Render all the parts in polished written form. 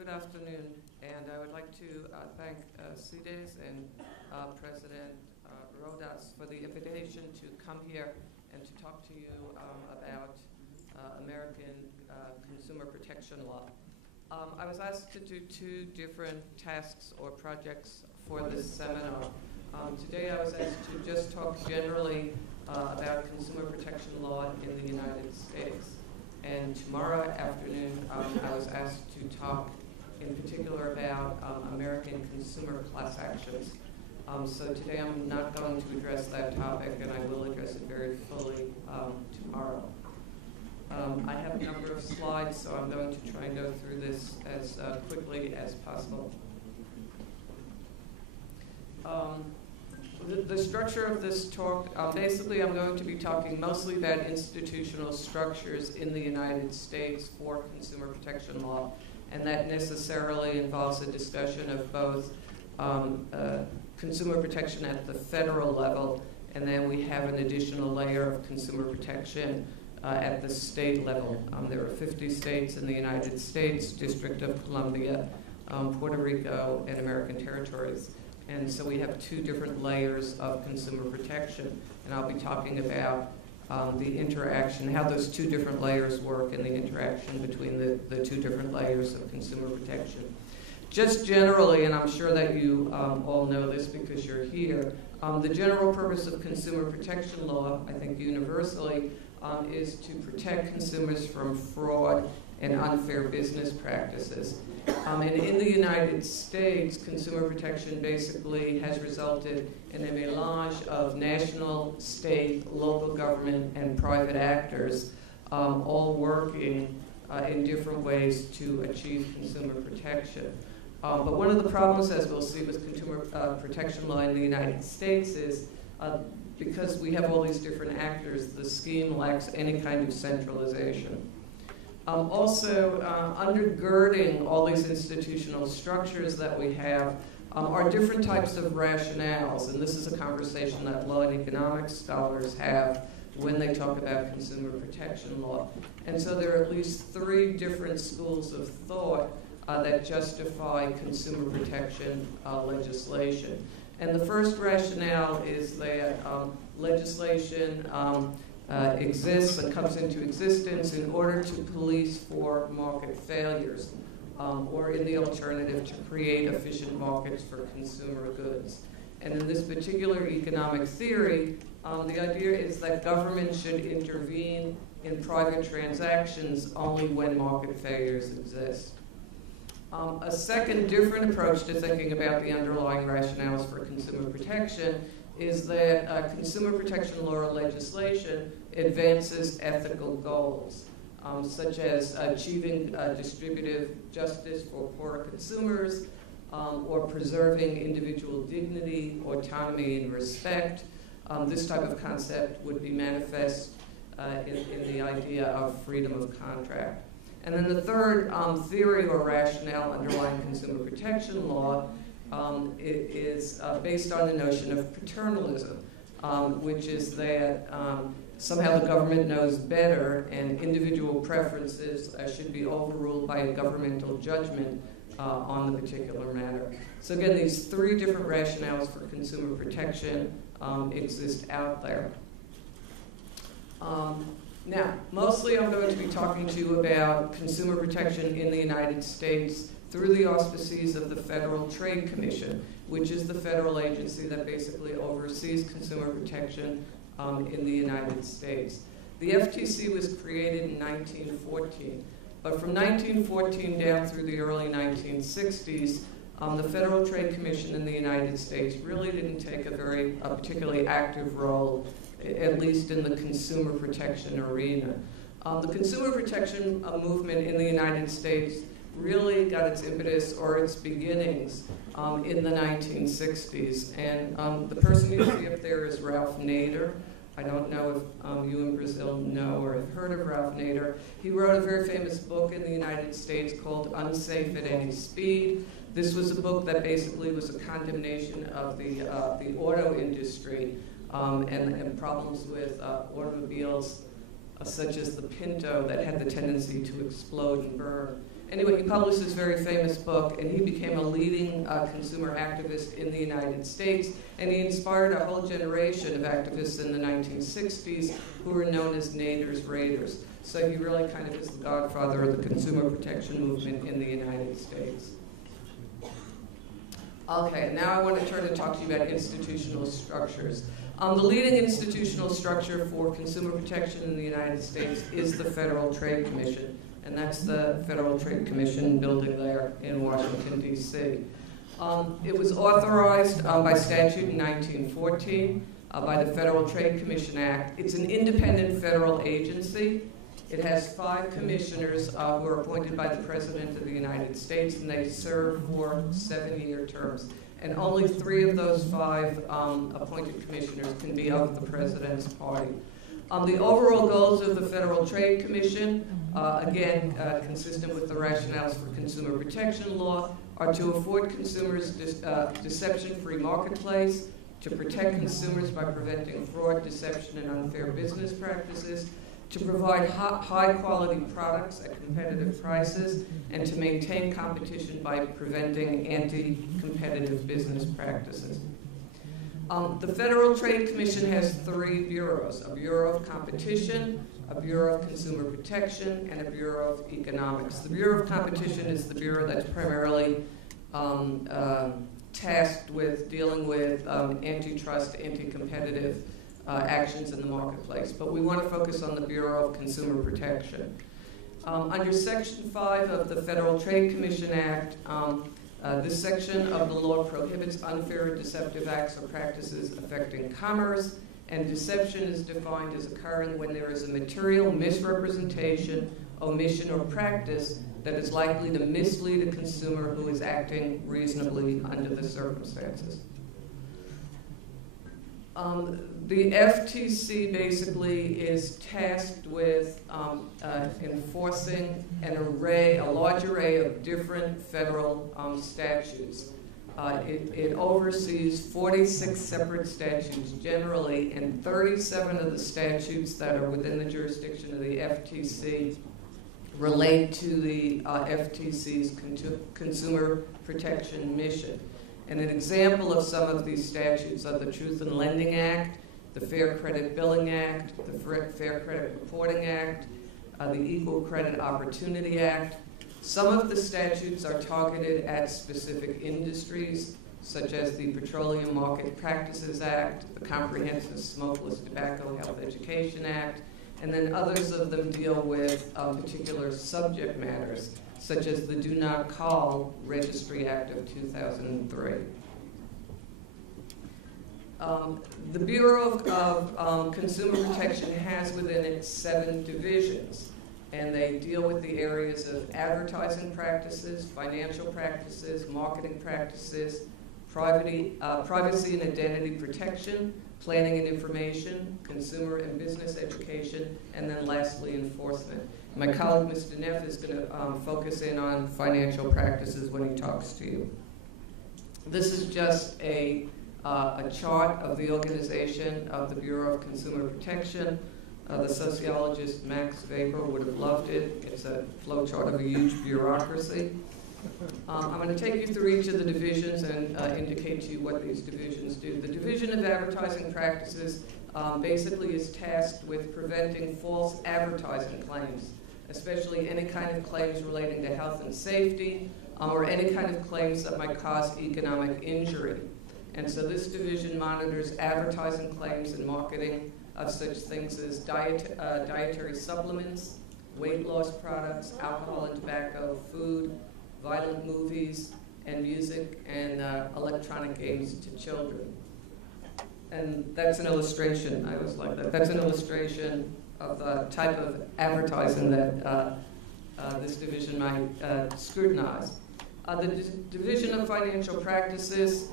Good afternoon, and I would like to thank CEDES and President Rodas for the invitation to come here and to talk to you about American consumer protection law. I was asked to do two different tasks or projects for this seminar. Today I was asked to just talk generally about consumer protection law in the United States. And tomorrow afternoon, I was asked to talk in particular about American consumer class actions. So today I'm not going to address that topic, and I will address it very fully tomorrow. I have a number of slides, so I'm going to try and go through this as quickly as possible. The structure of this talk, basically I'm going to be talking mostly about institutional structures in the United States for consumer protection law, and that necessarily involves a discussion of both consumer protection at the federal level, and then we have an additional layer of consumer protection at the state level. There are 50 states in the United States, District of Columbia, Puerto Rico, and American territories. And so we have two different layers of consumer protection, and I'll be talking about the interaction, how those two different layers work and the interaction between the two different layers of consumer protection. Just generally, and I'm sure that you all know this because you're here, the general purpose of consumer protection law, I think universally, is to protect consumers from fraud and unfair business practices. And in the United States, consumer protection basically has resulted in a melange of national, state, local government, and private actors all working in different ways to achieve consumer protection. But one of the problems, as we'll see, with consumer protection law in the United States is because we have all these different actors, the scheme lacks any kind of centralization. Also, undergirding all these institutional structures that we have are different types of rationales, and this is a conversation that law and economics scholars have when they talk about consumer protection law. And so there are at least three different schools of thought that justify consumer protection legislation. And the first rationale is that legislation exists and comes into existence in order to police for market failures, or in the alternative, to create efficient markets for consumer goods. And in this particular economic theory, the idea is that government should intervene in private transactions only when market failures exist. A second different approach to thinking about the underlying rationales for consumer protection is that consumer protection law legislation advances ethical goals, such as achieving distributive justice for poorer consumers, or preserving individual dignity, autonomy, and respect. This type of concept would be manifest in the idea of freedom of contract. And then the third theory or rationale underlying consumer protection law is based on the notion of paternalism, which is that somehow the government knows better and individual preferences should be overruled by a governmental judgment on the particular matter. So again, these three different rationales for consumer protection exist out there. Now, mostly I'm going to be talking to you about consumer protection in the United States through the auspices of the Federal Trade Commission, which is the federal agency that basically oversees consumer protection in the United States. The FTC was created in 1914, but from 1914 down through the early 1960s, the Federal Trade Commission in the United States really didn't take a particularly active role, at least in the consumer protection arena. The consumer protection movement in the United States really got its impetus or its beginnings in the 1960s. And the person you see up there is Ralph Nader. I don't know if you in Brazil know or have heard of Ralph Nader. He wrote a very famous book in the United States called Unsafe at Any Speed. This was a book that basically was a condemnation of the auto industry and problems with automobiles such as the Pinto, that had the tendency to explode and burn. Anyway, he published this very famous book, and he became a leading consumer activist in the United States, and he inspired a whole generation of activists in the 1960s who were known as Naders Raiders. So he really kind of is the godfather of the consumer protection movement in the United States. Okay, now I want to turn and talk to you about institutional structures. The leading institutional structure for consumer protection in the United States is the Federal Trade Commission, and that's the Federal Trade Commission building there in Washington, D.C. It was authorized by statute in 1914 by the Federal Trade Commission Act. It's an independent federal agency. It has 5 commissioners who are appointed by the President of the United States, and they serve for 7-year terms. And only 3 of those 5 appointed commissioners can be of the President's party. The overall goals of the Federal Trade Commission, again, consistent with the rationales for consumer protection law, are to afford consumers deception-free marketplace, to protect consumers by preventing fraud, deception, and unfair business practices, to provide high-quality products at competitive prices, and to maintain competition by preventing anti-competitive business practices. The Federal Trade Commission has 3 bureaus: a Bureau of Competition, a Bureau of Consumer Protection, and a Bureau of Economics. The Bureau of Competition is the bureau that's primarily tasked with dealing with antitrust, anti-competitive actions in the marketplace. But we want to focus on the Bureau of Consumer Protection. Under Section 5 of the Federal Trade Commission Act, this section of the law prohibits unfair or deceptive acts or practices affecting commerce, and deception is defined as occurring when there is a material misrepresentation, omission, or practice that is likely to mislead a consumer who is acting reasonably under the circumstances. The FTC basically is tasked with enforcing a large array of different federal statutes. It oversees 46 separate statutes generally, and 37 of the statutes that are within the jurisdiction of the FTC relate to the FTC's consumer protection mission. And an example of some of these statutes are the Truth in Lending Act, the Fair Credit Billing Act, the Fair Credit Reporting Act, the Equal Credit Opportunity Act. Some of the statutes are targeted at specific industries, such as the Petroleum Market Practices Act, the Comprehensive Smokeless Tobacco Health Education Act, and then others of them deal with particular subject matters, such as the Do Not Call Registry Act of 2003. The Bureau of Consumer Protection has within it 7 divisions, and they deal with the areas of advertising practices, financial practices, marketing practices, privacy and identity protection, planning and information, consumer and business education, and then lastly, enforcement. My colleague, Mr. Neff, is going to focus in on financial practices when he talks to you. This is just a chart of the organization of the Bureau of Consumer Protection. The sociologist Max Weber would have loved it. It's a flowchart of a huge bureaucracy. I'm going to take you through each of the divisions and indicate to you what these divisions do. The Division of Advertising Practices basically is tasked with preventing false advertising claims, especially any kind of claims relating to health and safety, or any kind of claims that might cause economic injury. And so this division monitors advertising claims and marketing of such things as dietary supplements, weight loss products, alcohol and tobacco, food, violent movies, and music, and electronic games to children. And that's an illustration. I always like that. That's an illustration of the type of advertising that this division might scrutinize. The Division of Financial Practices,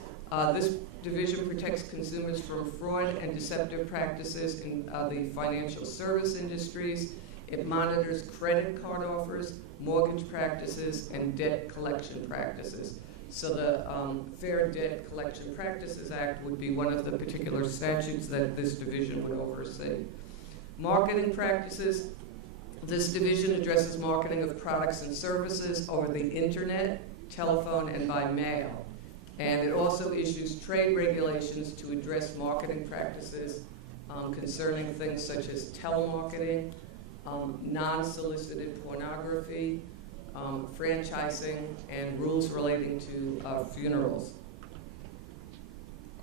this division protects consumers from fraud and deceptive practices in the financial service industries. It monitors credit card offers, mortgage practices, and debt collection practices. So the Fair Debt Collection Practices Act would be one of the particular statutes that this division would oversee. Marketing practices. This division addresses marketing of products and services over the internet, telephone, and by mail. And it also issues trade regulations to address marketing practices concerning things such as telemarketing, non-solicited pornography, franchising, and rules relating to funerals.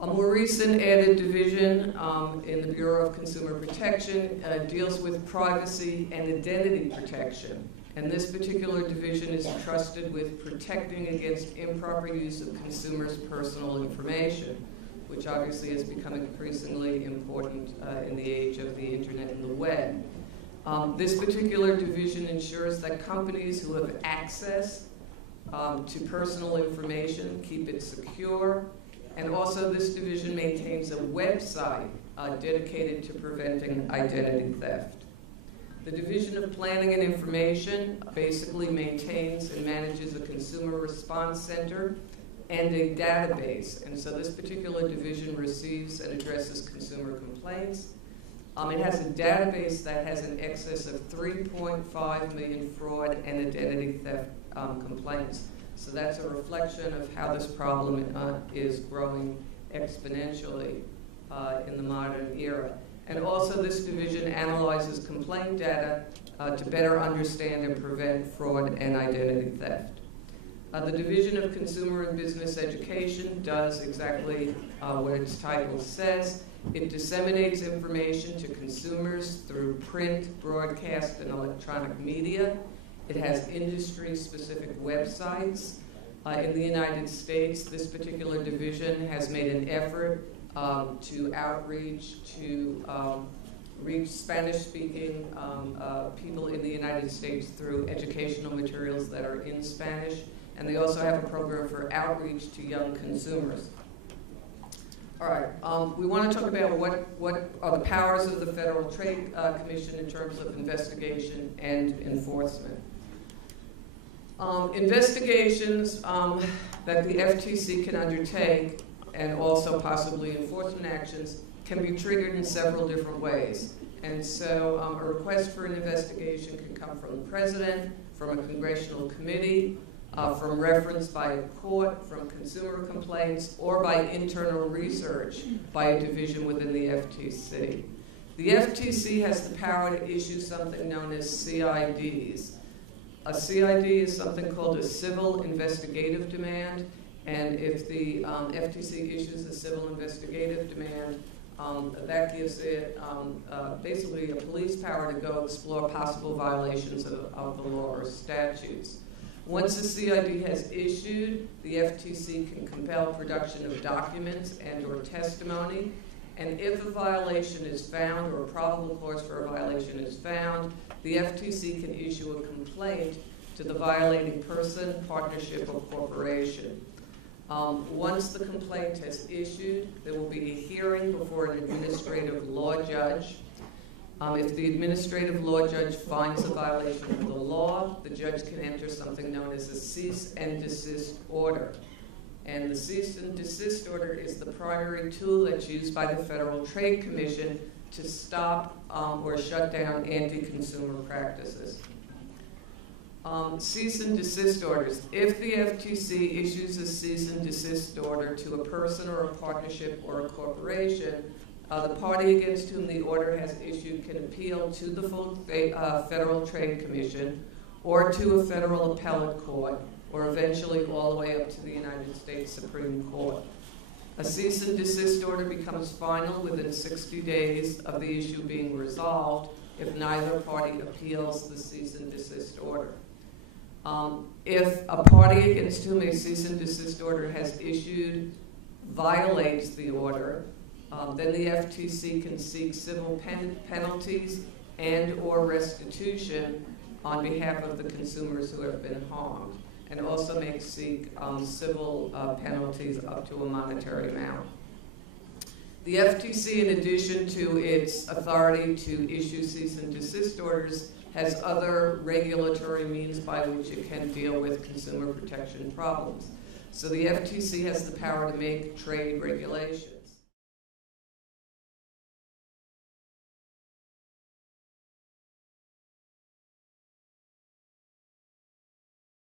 A more recent added division in the Bureau of Consumer Protection deals with privacy and identity protection. And this particular division is entrusted with protecting against improper use of consumers' personal information, which obviously has become increasingly important in the age of the internet and the web. This particular division ensures that companies who have access to personal information keep it secure. And also this division maintains a website dedicated to preventing identity theft. The Division of Planning and Information basically maintains and manages a consumer response center and a database. And so this particular division receives and addresses consumer complaints. It has a database that has an excess of 3.5 million fraud and identity theft complaints. So that's a reflection of how this problem is growing exponentially in the modern era. And also this division analyzes complaint data to better understand and prevent fraud and identity theft. The Division of Consumer and Business Education does exactly what its title says. It disseminates information to consumers through print, broadcast, and electronic media. It has industry-specific websites. In the United States, this particular division has made an effort to outreach, to reach Spanish-speaking people in the United States through educational materials that are in Spanish. And they also have a program for outreach to young consumers. All right, we want to talk about what are the powers of the Federal Trade Commission in terms of investigation and enforcement. Investigations that the FTC can undertake and also possibly enforcement actions can be triggered in several different ways. And so a request for an investigation can come from the President, from a congressional committee, from reference by a court, from consumer complaints, or by internal research by a division within the FTC. The FTC has the power to issue something known as CIDs. A CID is something called a civil investigative demand, and if the FTC issues a civil investigative demand, that gives it basically a police power to go explore possible violations of the law or statutes. Once the CID has issued, the FTC can compel production of documents and or testimony, and if a violation is found or a probable cause for a violation is found, the FTC can issue a complaint to the violating person, partnership, or corporation. Once the complaint has issued, there will be a hearing before an administrative law judge. If the administrative law judge finds a violation of the law, the judge can enter something known as a cease and desist order. And the cease and desist order is the primary tool that's used by the Federal Trade Commission to stop or shut down anti-consumer practices. Cease and desist orders. If the FTC issues a cease and desist order to a person or a partnership or a corporation, the party against whom the order has issued can appeal to the full Federal Trade Commission or to a federal appellate court, or eventually all the way up to the United States Supreme Court. A cease and desist order becomes final within 60 days of the issue being resolved if neither party appeals the cease and desist order. If a party against whom a cease and desist order has issued violates the order, then the FTC can seek civil penalties and or restitution on behalf of the consumers who have been harmed, and also may seek civil penalties up to a monetary amount. The FTC, in addition to its authority to issue cease and desist orders, has other regulatory means by which it can deal with consumer protection problems. So the FTC has the power to make trade regulations.